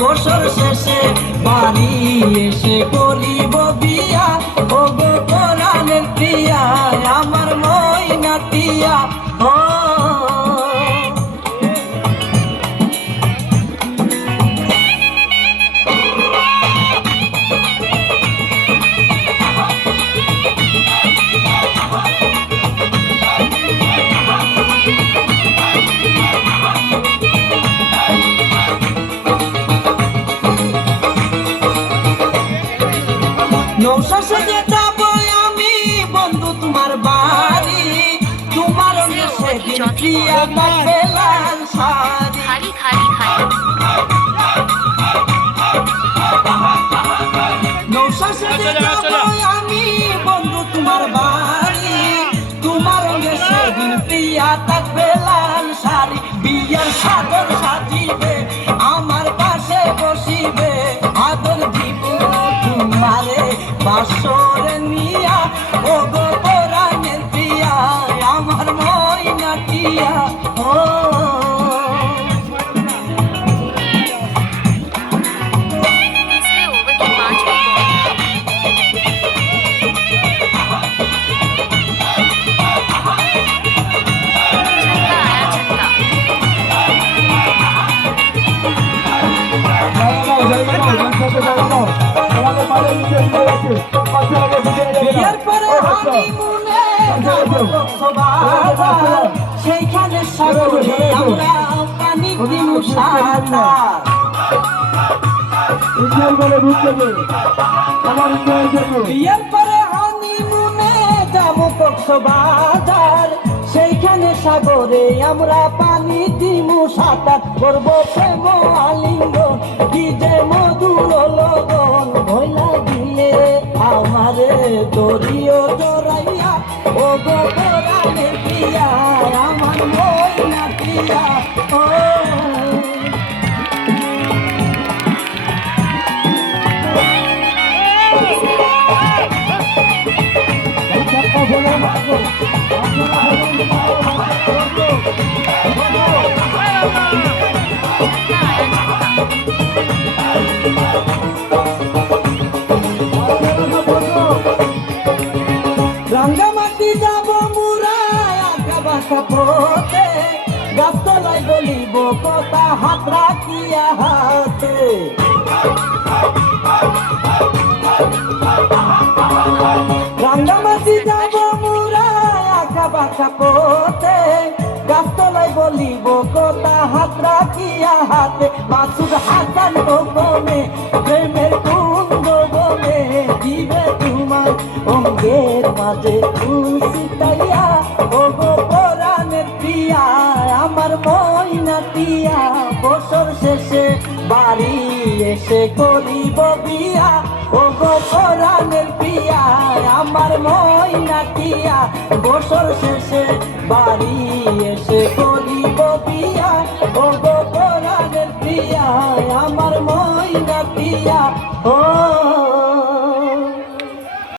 বছর শেষে বাড়ি এসে করিব বিয়া, ও গো কোরআনের প্রিয়া আমার ময়না টিয়া। ও নৌশাসে যাবো আমি বন্ধু তোমার বাড়ি, তোমার সেদিন প্রিয়া থাকবে লাল শাড়ি। নৌশাসে যাবো আমি বন্ধু তোমার বাড়ি, তোমার সেদিন প্রিয়া থাকবে লাল শাড়ি। বিয়ার সাদর সাজিবে আমার পাশে বসিবে, আদর দিব তোমারে বাসরে নিয়া, ও গো কোরআনের প্রিয়া আমার ময়না টিয়া। ও বিয়ের পরে হানিমুনে যাবো কক্সবাজার, সেইখানে সাগরে আমরা পানি দিব সাঁতার। বিয়ের পরে হানিমুনে যাবো কক্সবাজার, সেইখানে সাগরে আমরা পানি দিব সাঁতার। করবো প্রেম আলিঙ্গন কি যে মধুর লগন, ভইলা দিলে আমারে দরিও জড়াইয়া, ও গো কোরআনের প্রিয়া আমার ময়না টিয়া। ও রাঙ্গামাটি যাব মুরায় আঁকা বাঁকা পথে, গাছতলায় বলিব কথা হাত রাখিয়া হাতে। রাঙ্গামাটি যাব মুরায় আঁকা বাঁকা পথে, গাছতলায় বলিব কথা হাত রাখিয়া হাতে। মাসুদ হাসান গোপনে প্রেমের কুন্দ বনে দিবে তোমার অঙ্গের মাঝে ফুল ছিটাইয়া, ও গো কোরআনের প্রিয়া আমার ময়না টিয়া। বছর শেষে বাড়ি এসে করিব বিয়া, ও গো কোরআনের প্রিয়া আমার ময়না টিয়া। বছর শেষে বাড়ি এসে করিব বিয়া, ও গো কোরআনের প্রিয়া আমার ময়না টিয়া। ও